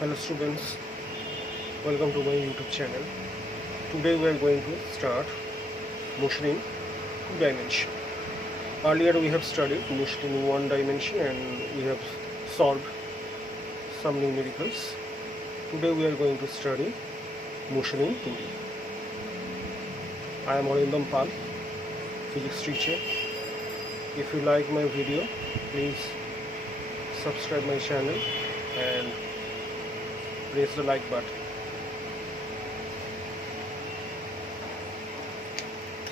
Hello students, welcome to my YouTube channel. Today we are going to start motion in 2 dimension. Earlier we have studied motion in 1 dimension and we have solved some numericals. Today we are going to study motion in 2D. I am Arindam Pal, physics teacher. If you like my video, please subscribe my channel and press the like button.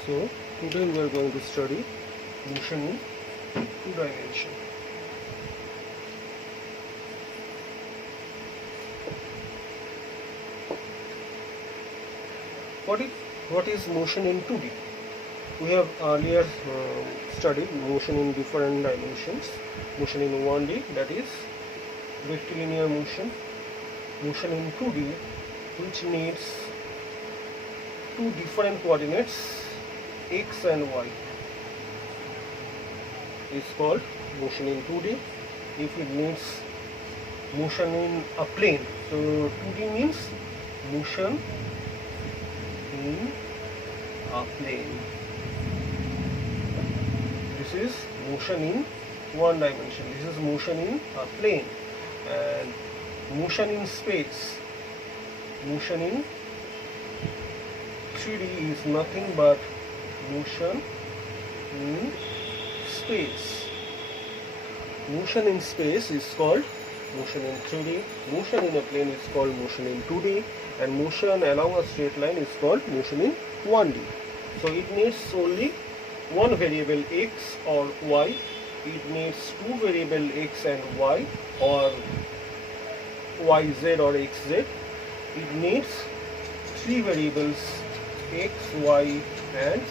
So today we are going to study motion in 2 dimension. What is motion in 2D? We have earlier studied motion in different dimensions. Motion in 1D, that is rectilinear motion. Motion in 2D, which needs two different coordinates, x and y, is called motion in 2D. If it needs motion in a plane, so 2D means motion in a plane. This is motion in 1 dimension. This is motion in a plane. And motion in space, motion in 3D is nothing but motion in space. Motion in space is called motion in 3D. Motion in a plane is called motion in 2D. And motion along a straight line is called motion in 1D. So it needs only one variable x or y. It needs two variable x and y, or yz or xz. It needs three variables x, y and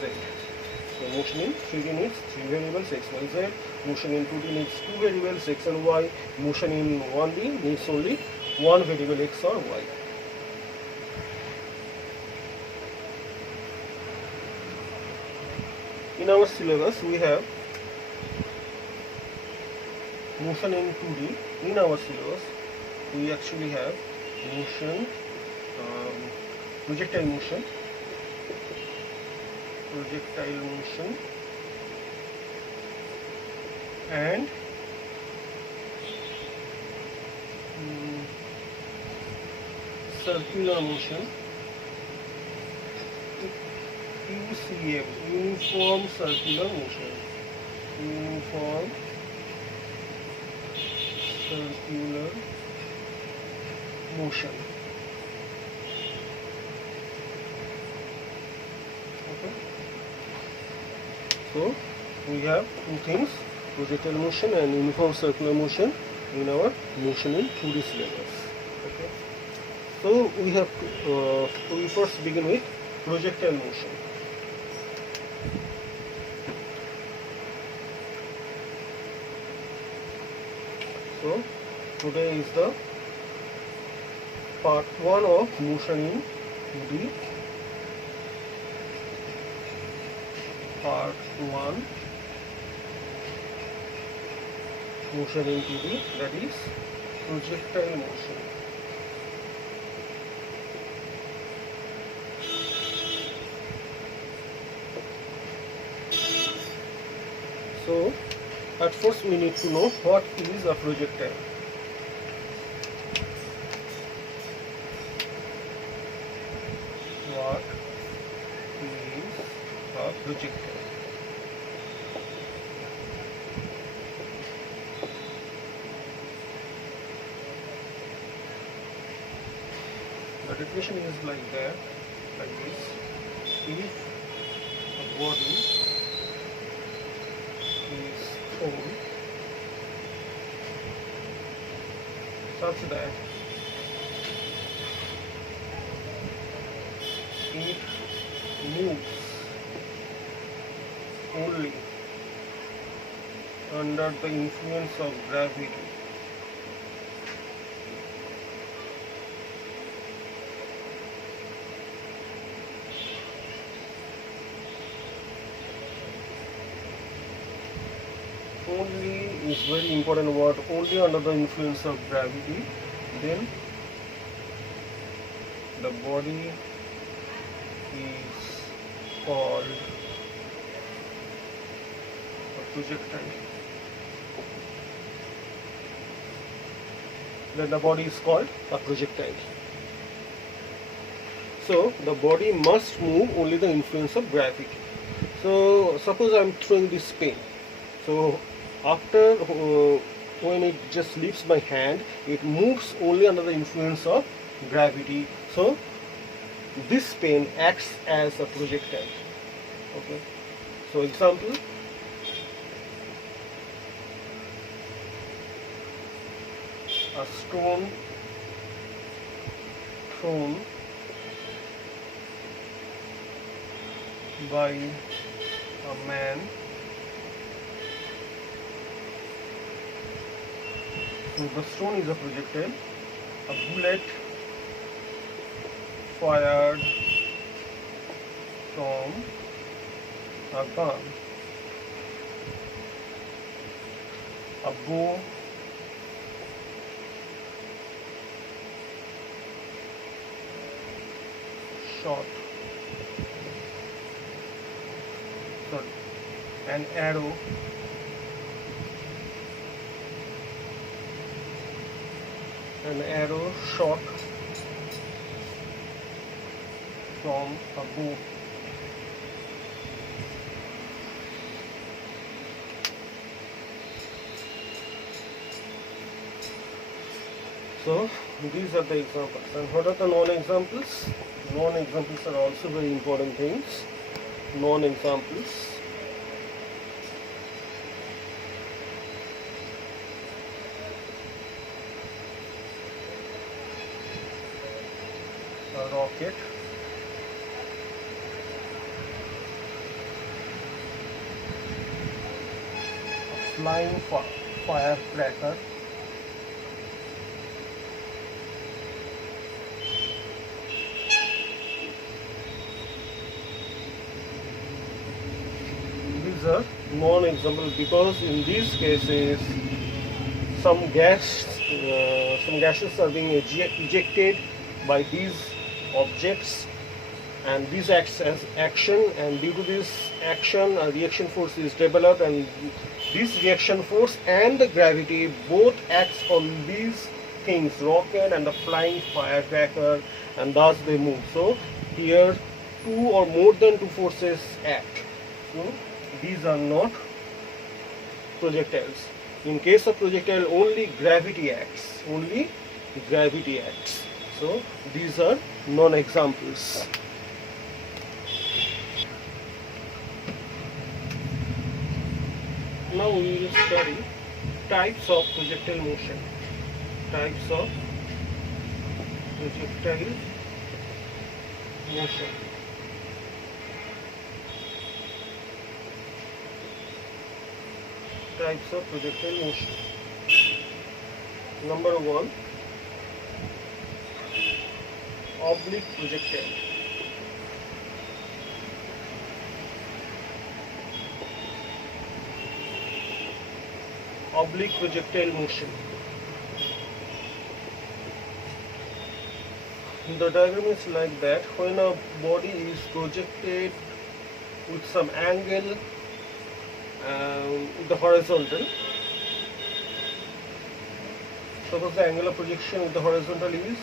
z. So motion in 3D needs three variables x, y, z. Motion in 2D needs two variables x and y. Motion in 1D needs only one variable x or y. In our syllabus we have motion in 2D. In our syllabus we actually have motion, projectile motion, and circular motion, UCM, uniform circular motion, uniform circular motion. Okay. So we have two things, projectile motion and uniform circular motion, in our motion in 2D syllabus. Okay. So we have we first begin with projectile motion. So today is the part 1 of motion in 2D. Part 1, motion in 2D, that is projectile motion. So at first we need to know what is a projectile. What is a projectile? The definition is like that, like this. If a body is thrown such that it moves only under the influence of gravity, only is very important word, only under the influence of gravity, then the body is called a projectile. Then the body is called a projectile. So the body must move only the influence of gravity. So suppose I am throwing this pen. So after when it just leaves my hand, it moves only under the influence of gravity. So this pen acts as a projectile. Okay. So example. A stone thrown by a man. So the stone is a projectile. A bullet fired from a gun. A bow shot. Sorry, an arrow shot from a bow. So these are the examples. And what are the non-examples? Non-examples are also very important things. Non-examples. A rocket. A flying firecracker. These are non-example because in these cases some gases are being ejected by these objects, and this acts as action, and due to this action a reaction force is developed, and this reaction force and the gravity both acts on these things, rocket and the flying firecracker, and thus they move. So here two or more than two forces act. So these are not projectiles. In case of projectile, only gravity acts. Only gravity acts. So these are non-examples. Now we will study types of projectile motion. Types of projectile motion. Types of projectile motion. Number 1, oblique projectile. Oblique projectile motion. The diagram is like that. When a body is projected with some angle with the horizontal, suppose the angle of projection with the horizontal is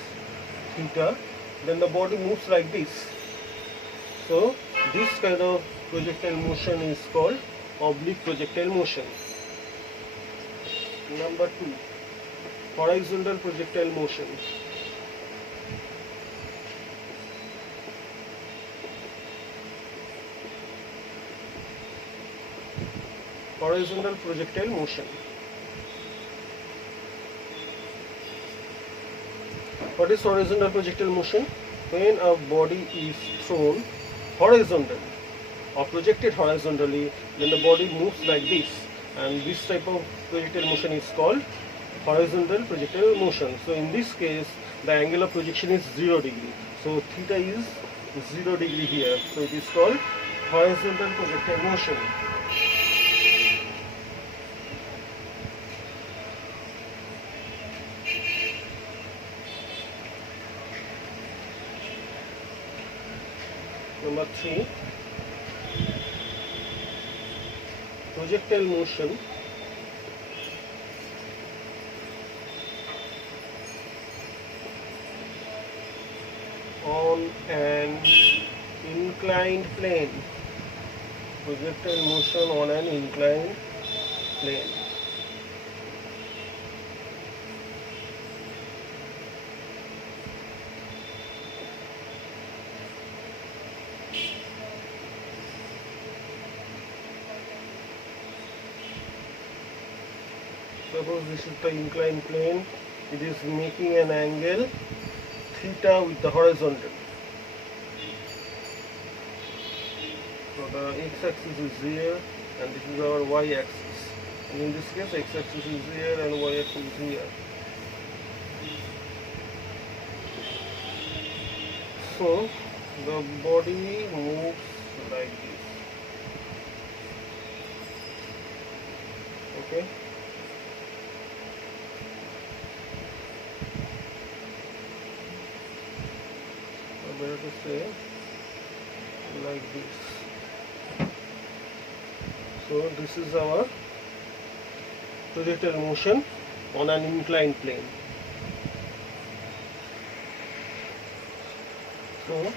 theta, then the body moves like this. So this kind of projectile motion is called oblique projectile motion. Number 2, horizontal projectile motion. Horizontal projectile motion. What is horizontal projectile motion? When a body is thrown horizontally or projected horizontally, then the body moves like this, and this type of projectile motion is called horizontal projectile motion. So in this case the angle of projection is 0 degree. So theta is 0 degree here. So it is called horizontal projectile motion. Number 3, projectile motion on an inclined plane. Projectile motion on an inclined plane. Suppose this is the inclined plane, it is making an angle theta with the horizontal. So the x-axis is here and this is our y-axis. And in this case x-axis is here and y-axis is here. So the body moves like this. Okay. Better to say like this. So this is our projectile motion on an inclined plane. So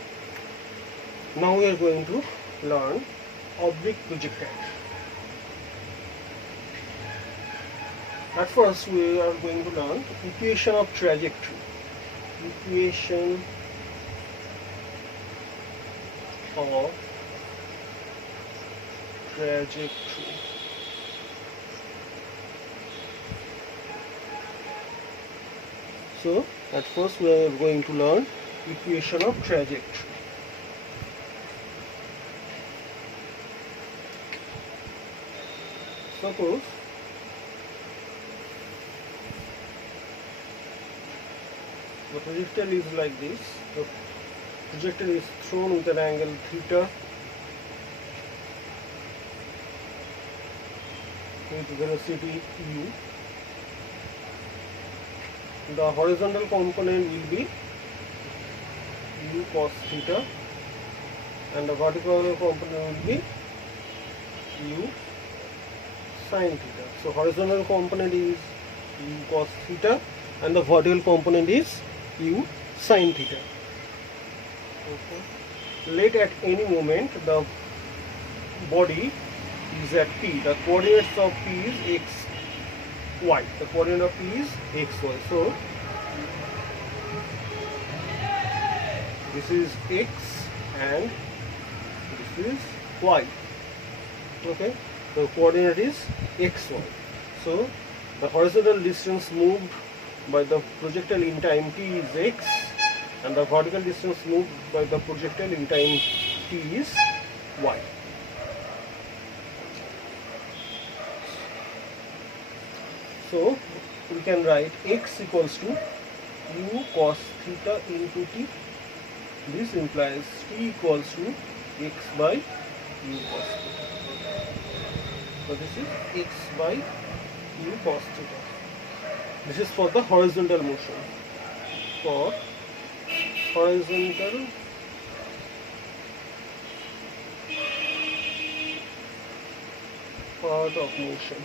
now we are going to learn oblique projectile. At first we are going to learn equation of trajectory. Equation of trajectory. So at first we are going to learn equation of trajectory. Suppose the projectile is like this. The projectile is thrown with an angle theta with velocity u. The horizontal component will be u cos theta and the vertical component will be u sin theta. So horizontal component is u cos theta and the vertical component is u sin theta. Okay. Let at any moment the body is at P. The coordinates of P is x, y. The coordinate of P is x, y. So this is x and this is y. Okay. The coordinate is x, y. So the horizontal distance moved by the projectile in time t is x and the vertical distance moved by the projectile in time t is y. So we can write x equals to u cos theta into t. This implies t equals to x by u cos theta. So this is x by u cos theta. This is for the horizontal motion. For horizontal part of motion.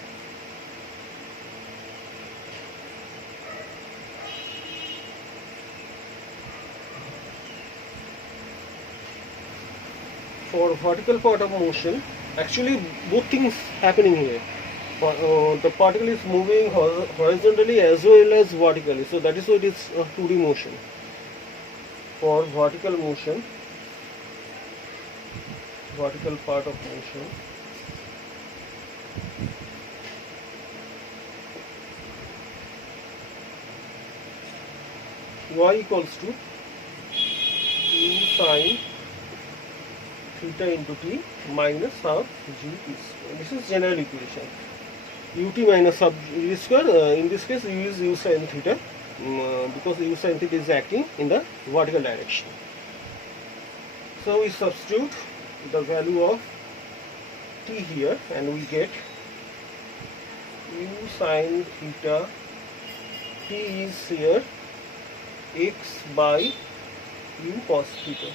For vertical part of motion, actually both things happening here. The particle is moving horizontally as well as vertically, so that is why it is 2D motion. For vertical motion, vertical part of motion, y equals to u sin theta into t minus half g t square. This is general equation. Ut minus sub g square, in this case we use u sin theta because u sin theta is acting in the vertical direction. So we substitute the value of t here and we get u sin theta, t is here x by u cos theta.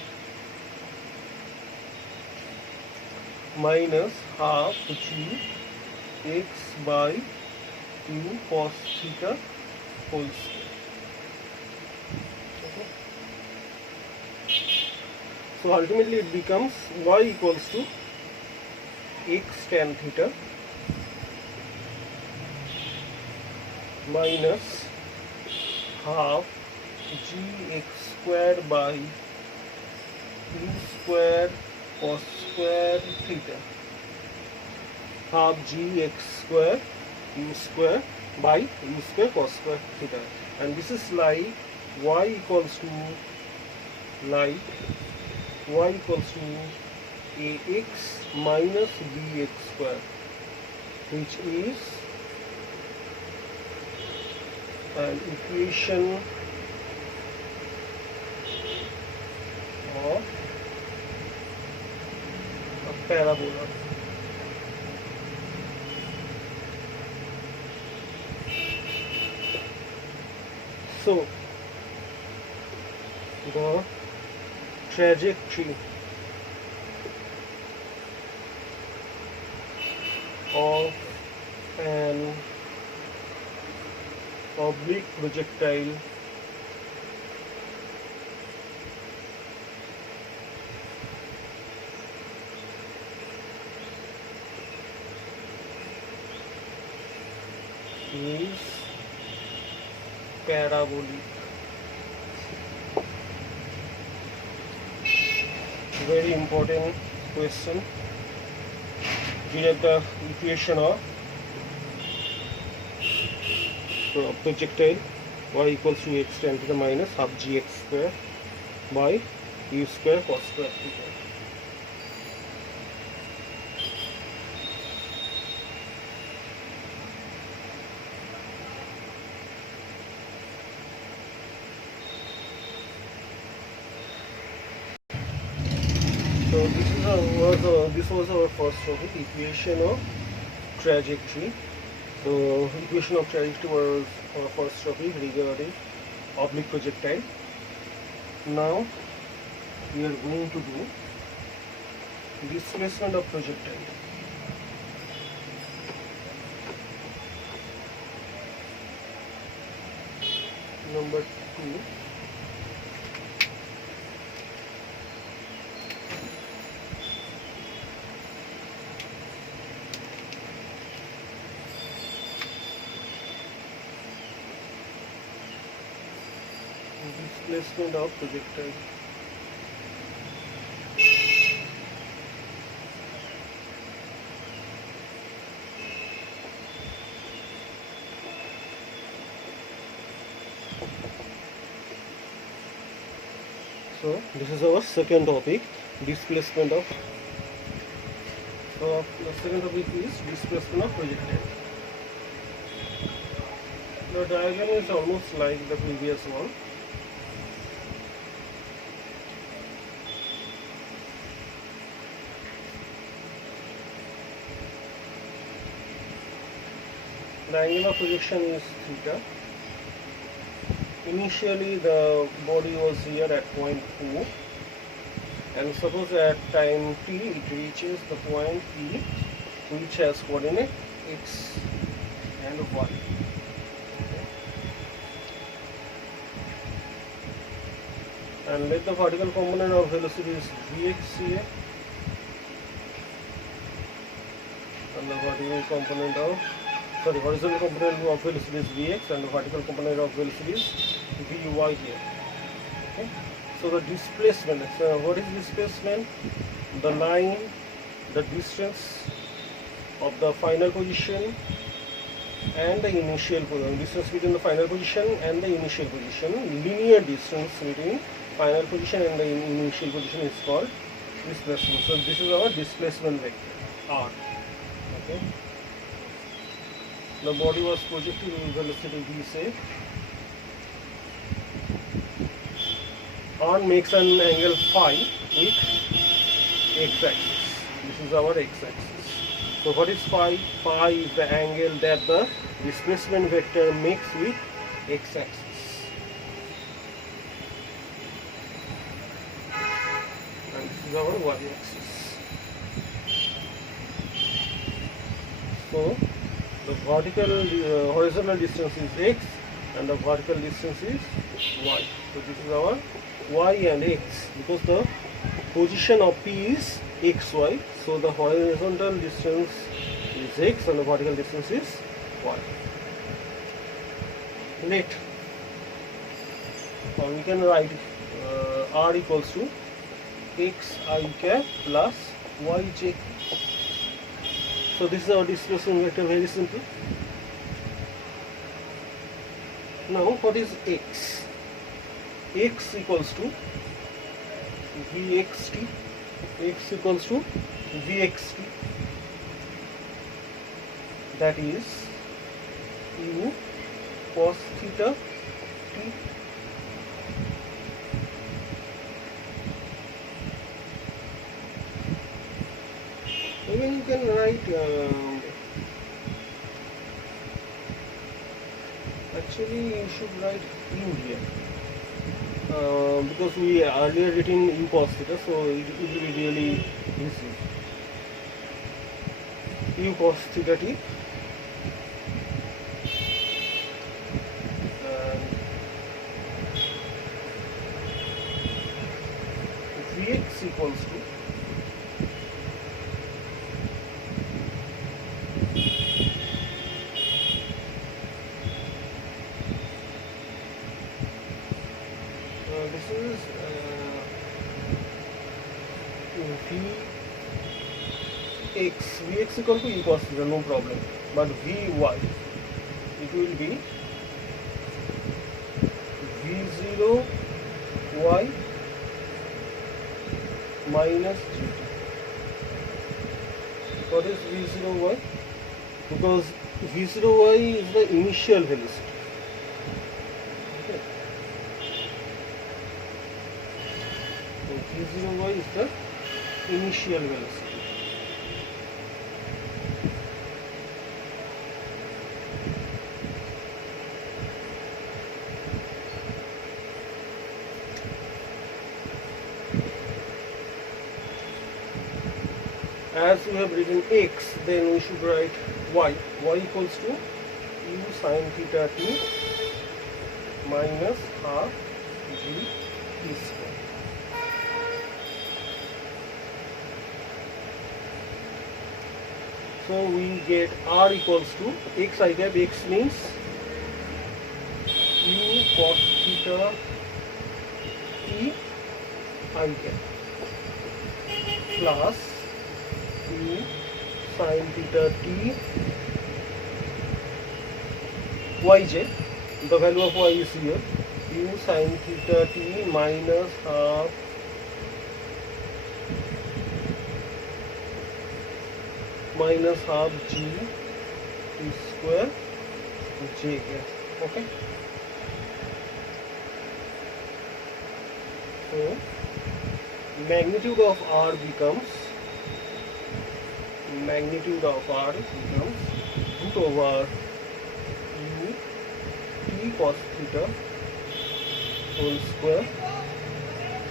minus half g x by 2 cos theta whole square. Okay. So ultimately it becomes y equals to x tan theta minus half gx square by 2 square cos square theta, half gx square u square by u square cos square theta, and this is like y equals to ax minus bx square, which is an equation of a parabola. So the trajectory of an oblique projectile is parabolic. Very important question. Derive the equation of projectile y equals to x tan theta minus half gx square by u square cos square theta. So this was our first topic, equation of trajectory. So equation of trajectory was our first topic regarding oblique projectile. Now we are going to do displacement of projectile. Number 2. Displacement of projectile. So this is our second topic, displacement of. So the second topic is displacement of projectile. The diagram is almost like the previous one. The angle of projection is theta. Initially the body was here at point O, and suppose at time t it reaches the point P, which has coordinate x and y. And let the vertical component of velocity is vx here, and the vertical component of horizontal component of velocity is vx, and the vertical component of velocity is vy here. Okay. So the displacement. So what is displacement? The line, the distance of the final position and the initial position. Distance between the final position and the initial position. Linear distance between final position and the initial position is called displacement. So this is our displacement vector r. Okay. The body was projected with velocity v, say. R makes an angle phi with x-axis. This is our x-axis. So what is phi? Phi is the angle that the displacement vector makes with x-axis. And this is our y-axis. So the horizontal distance is x and the vertical distance is y. So this is our y and x, because the position of P is xy. So the horizontal distance is x and the vertical distance is y. Let we can write r equals to xi cap plus yj. So this is our displacement vector, very simple. Now what is x? X equals to vxt. X equals to vxt. That is u cos theta t. Even you can write actually you should write u here because we earlier written u cos theta, so it will be really easy. U cos theta t and vx equals to this is Vx equal to u cos theta, no problem. But Vy, it will be V0 y minus gt. What is V0 y? Because V0 y is the initial velocity. V0 y is the initial velocity. As we have written x, then we should write y. Y equals to u sin theta t minus half g t square. So we get r equals to x I cap. X means u cos theta t I cap plus u sin theta t yj. The value of y is here. U sin theta t minus half g t square j here. Okay. So magnitude of r becomes root over u t cos theta whole square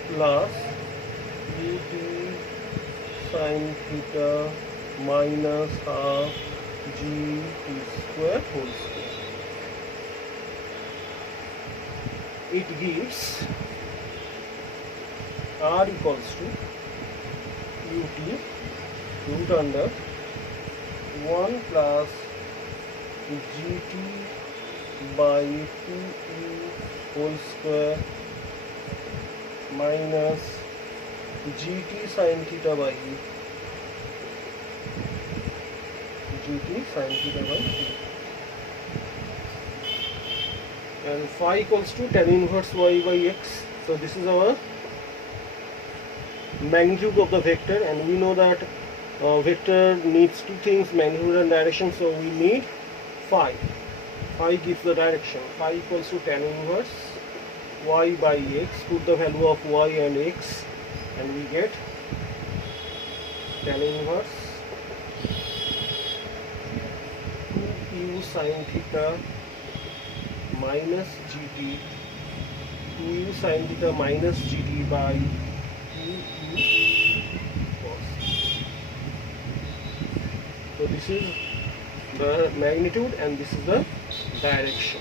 plus u t sin theta minus half g t square whole square. It gives r equals to ut root under 1 plus gt by 2u whole square minus gt sin theta by gt sin theta by 2. And phi equals to tan inverse y by x. So this is our magnitude of the vector, and we know that vector needs two things, magnitude and direction. So we need phi. Phi gives the direction. Phi equals to tan inverse y by x. Put the value of y and x and we get tan inverse 2u sin theta minus gt, 2u sin theta minus gt by 2u cos. So this is the magnitude, and this is the direction.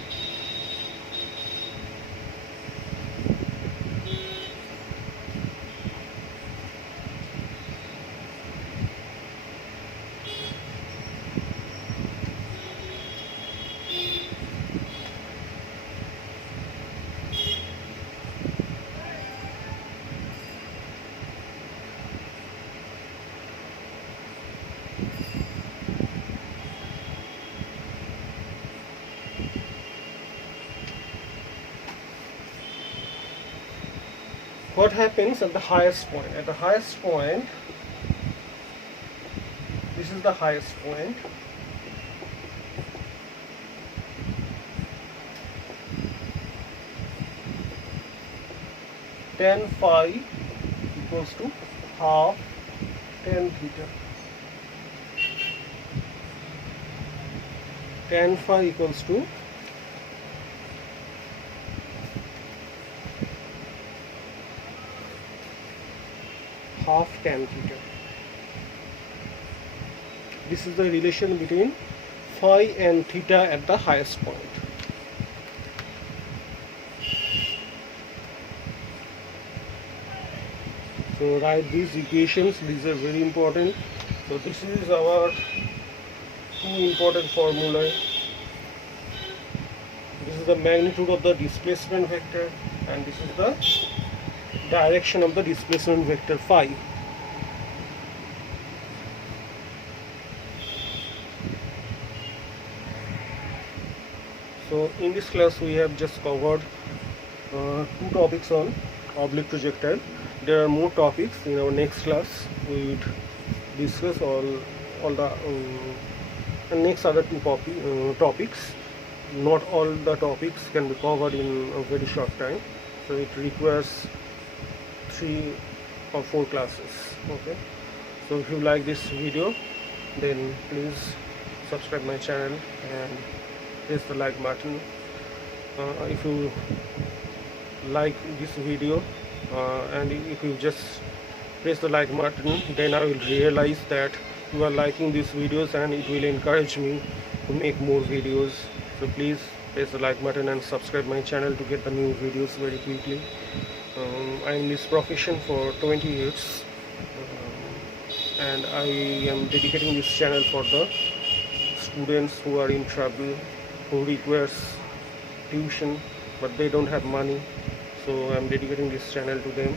What happens at the highest point? At the highest point, this is the highest point. Tan phi equals to half tan theta. Tan phi equals to half tan theta. This is the relation between phi and theta at the highest point. So write these equations, these are very important. So this is our two important formulae. This is the magnitude of the displacement vector, and this is the direction of the displacement vector phi. So in this class we have just covered two topics on oblique projectile. There are more topics. In our next class we would discuss all the next other two topics. Not all the topics can be covered in a very short time, so it requires 3 or 4 classes. Okay, so if you like this video, then please subscribe my channel and press the like button. If you like this video and if you just press the like button, then I will realize that you are liking these videos and it will encourage me to make more videos. So please press the like button and subscribe my channel to get the new videos very quickly. I am in this profession for 20 years and I am dedicating this channel for the students who are in trouble, who requires tuition but they don't have money. So I am dedicating this channel to them.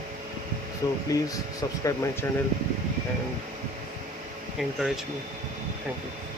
So please subscribe my channel and encourage me. Thank you.